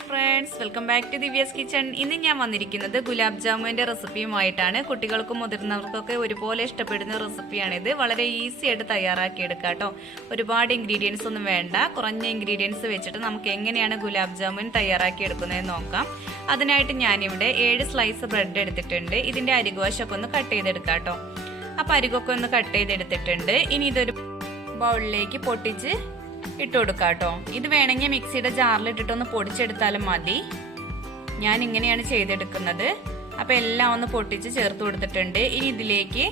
Hi friends, welcome back to Divya's kitchen. ഇന്ന് ഞാൻ വന്നിരിക്കുന്നത് ഗുലാബ് ജാമുവിൻ്റെ റെസിപ്പിയുമായിട്ടാണ്. കുട്ടികൾക്കും മുതിർന്നവർക്കൊക്കെ ഒരുപോലെ ഇഷ്ടപ്പെടുന്ന റെസിപ്പിയാണിത്. വളരെ ഈസി ആയിട്ട് തയ്യാറാക്കിയെടുക്കാം കേട്ടോ. ഒരുപാട് ഇൻഗ്രീഡിയൻസ് ഒന്നും വേണ്ട. കുറഞ്ഞ ഇൻഗ്രീഡിയൻസ് വെച്ചിട്ട് നമുക്ക് എങ്ങനെയാണ് ഗുലാബ് ജാമുൻ തയ്യാറാക്കിയെടുക്കുന്നതെന്ന് നോക്കാം. അതിനായിട്ട് ഞാനിവിടെ 7 സ്ലൈസ് ബ്രെഡ് എടുത്തിട്ടുണ്ട്. ഇതിൻ്റെ അരികുവശമൊക്കെ ഒന്ന് കട്ട് ചെയ്തെടുക്കാം കേട്ടോ. അപ്പോൾ അരികൊക്കെ ഒന്ന് കട്ട് ചെയ്തെടുത്തിട്ടുണ്ട്. ഇനി ഇതൊരു ബൗളിലേക്ക് പൊട്ടിച്ച് ഇട്ട് കൊടുക്കാം കേട്ടോ. ഇത് വേണമെങ്കിൽ മിക്സിയുടെ ജാറിൽ ഇട്ടിട്ടൊന്ന് പൊടിച്ചെടുത്താലും മതി. ഞാൻ ഇങ്ങനെയാണ് ചെയ്തെടുക്കുന്നത്. അപ്പോൾ എല്ലാം ഒന്ന് പൊട്ടിച്ച് ചേർത്ത് കൊടുത്തിട്ടുണ്ട്. ഇനി ഇതിലേക്ക്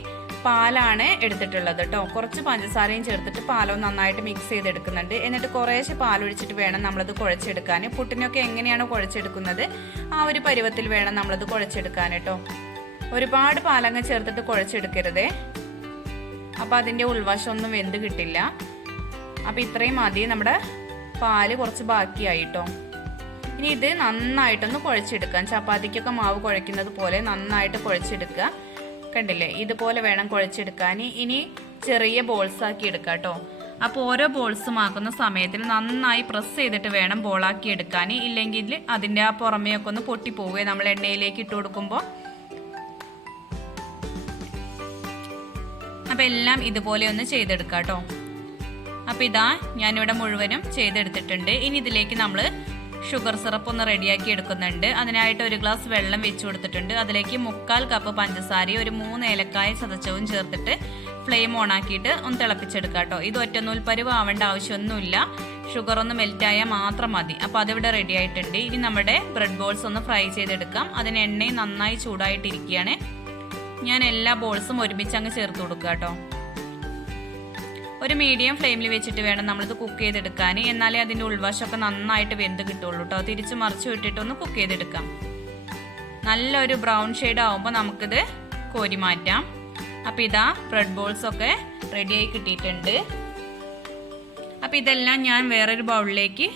പാലാണ് എടുത്തിട്ടുള്ളത് കേട്ടോ. കുറച്ച് പഞ്ചസാരയും ചേർത്തിട്ട് പാലം നന്നായിട്ട് മിക്സ് ചെയ്തെടുക്കുന്നുണ്ട്. എന്നിട്ട് കുറേശ്ശെ പാലൊഴിച്ചിട്ട് വേണം നമ്മളത് കുഴച്ചെടുക്കാൻ. പുട്ടിനൊക്കെ എങ്ങനെയാണോ കുഴച്ചെടുക്കുന്നത് ആ ഒരു പരുവത്തിൽ വേണം നമ്മളത് കുഴച്ചെടുക്കാൻ കേട്ടോ. ഒരുപാട് പാലങ്ങ് ചേർത്തിട്ട് കുഴച്ചെടുക്കരുതേ, അപ്പോൾ അതിൻ്റെ ഉൾവശമൊന്നും വെന്ത് കിട്ടില്ല. അപ്പോൾ ഇത്രയും മതി. നമ്മുടെ പാല് കുറച്ച് ബാക്കിയായിട്ടോ. ഇനി ഇത് നന്നായിട്ടൊന്ന് കുഴച്ചെടുക്കാം. ചപ്പാത്തിക്കൊക്കെ മാവ് കുഴയ്ക്കുന്നത് പോലെ നന്നായിട്ട് കുഴച്ചെടുക്കുക. കണ്ടില്ലേ, ഇതുപോലെ വേണം കുഴച്ചെടുക്കാൻ. ഇനി ചെറിയ ബോൾസ് ആക്കി എടുക്കാം കേട്ടോ. അപ്പോൾ ഓരോ ബോൾസും ആക്കുന്ന സമയത്തിൽ നന്നായി പ്രസ് ചെയ്തിട്ട് വേണം ബോളാക്കി എടുക്കാൻ. ഇല്ലെങ്കിൽ അതിൻ്റെ ആ പുറമേയൊക്കെ ഒന്ന് പൊട്ടിപ്പോവുകയെ നമ്മൾ എണ്ണയിലേക്ക് ഇട്ട് കൊടുക്കുമ്പോൾ. അപ്പോൾ എല്ലാം ഇതുപോലെ ഒന്ന് ചെയ്തെടുക്കാം കേട്ടോ. അപ്പോൾ ഇതാ ഞാനിവിടെ മുഴുവനും ചെയ്തെടുത്തിട്ടുണ്ട്. ഇനി ഇതിലേക്ക് നമ്മൾ ഷുഗർ സിറപ്പ് ഒന്ന് റെഡിയാക്കി എടുക്കുന്നുണ്ട്. അതിനായിട്ട് 1 ഗ്ലാസ് വെള്ളം വെച്ച് കൊടുത്തിട്ടുണ്ട്. അതിലേക്ക് 1/4 കപ്പ് പഞ്ചസാരയും 3 ഏലക്കായ ചതച്ചവും ചേർത്തിട്ട് ഫ്ലെയിം ഓൺ ആക്കിയിട്ട് ഒന്ന് തിളപ്പിച്ചെടുക്കാം കേട്ടോ. ഇത് ഒറ്റനൂൽ പരുവ് ആവേണ്ട ആവശ്യമൊന്നുമില്ല. ഷുഗർ ഒന്ന് മെൽറ്റായാൽ മാത്രം മതി. അപ്പോൾ അതിവിടെ റെഡി ആയിട്ടുണ്ട്. ഇനി നമ്മുടെ ബ്രെഡ് ബോൾസ് ഒന്ന് ഫ്രൈ ചെയ്തെടുക്കാം. അതിന് എണ്ണയും നന്നായി ചൂടായിട്ടിരിക്കുകയാണ്. ഞാൻ എല്ലാ ബോൾസും ഒരുമിച്ച് അങ്ങ് ചേർത്ത് കൊടുക്കുക കേട്ടോ. ഒരു മീഡിയം ഫ്ലെയിമിൽ വെച്ചിട്ട് വേണം നമ്മളിത് കുക്ക് ചെയ്തെടുക്കാൻ. എന്നാലേ അതിൻ്റെ ഉൾവശമൊക്കെ നന്നായിട്ട് വെന്ത് കിട്ടുള്ളൂ കേട്ടോ. തിരിച്ച് മറിച്ച് വിട്ടിട്ടൊന്ന് കുക്ക് ചെയ്തെടുക്കാം. നല്ലൊരു ബ്രൗൺ ഷെയ്ഡ് ആവുമ്പോൾ നമുക്കിത് കോരി മാറ്റാം. അപ്പോൾ ഇതാ ബ്രെഡ് ബോൾസൊക്കെ റെഡിയായി കിട്ടിയിട്ടുണ്ട്. അപ്പോൾ ഇതെല്ലാം ഞാൻ വേറൊരു ബൗളിലേക്ക്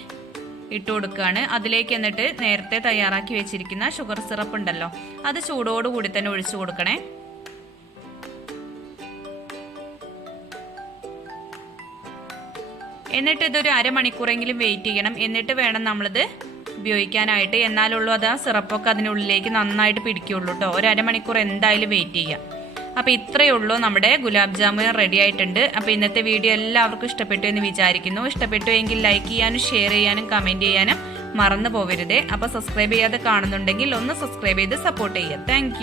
ഇട്ട് കൊടുക്കുകയാണ്. അതിലേക്ക് എന്നിട്ട് നേരത്തെ തയ്യാറാക്കി വെച്ചിരിക്കുന്ന ഷുഗർ സിറപ്പ് ഉണ്ടല്ലോ, അത് ചൂടോടുകൂടി തന്നെ ഒഴിച്ചു കൊടുക്കണേ. എന്നിട്ട് ഇതൊരു അരമണിക്കൂറെങ്കിലും വെയിറ്റ് ചെയ്യണം. എന്നിട്ട് വേണം നമ്മളിത് ഉപയോഗിക്കാനായിട്ട്. എന്നാലുള്ളൂ അത് ആ സിറപ്പൊക്കെ അതിനുള്ളിലേക്ക് നന്നായിട്ട് പിടിക്കുള്ളൂ കേട്ടോ. ഒരു അരമണിക്കൂർ എന്തായാലും വെയിറ്റ് ചെയ്യാം. അപ്പോൾ ഇത്രയേ ഉള്ളൂ, നമ്മുടെ ഗുലാബ് ജാമുൻ റെഡി ആയിട്ടുണ്ട്. അപ്പോൾ ഇന്നത്തെ വീഡിയോ എല്ലാവർക്കും ഇഷ്ടപ്പെട്ടു എന്ന് വിചാരിക്കുന്നു. ഇഷ്ടപ്പെട്ടു എങ്കിൽ ലൈക്ക് ചെയ്യാനും ഷെയർ ചെയ്യാനും കമൻറ്റ് ചെയ്യാനും മറന്നു പോകരുതേ. അപ്പോൾ സബ്സ്ക്രൈബ് ചെയ്യാതെ കാണുന്നുണ്ടെങ്കിൽ ഒന്ന് സബ്സ്ക്രൈബ് ചെയ്ത് സപ്പോർട്ട് ചെയ്യുക. താങ്ക്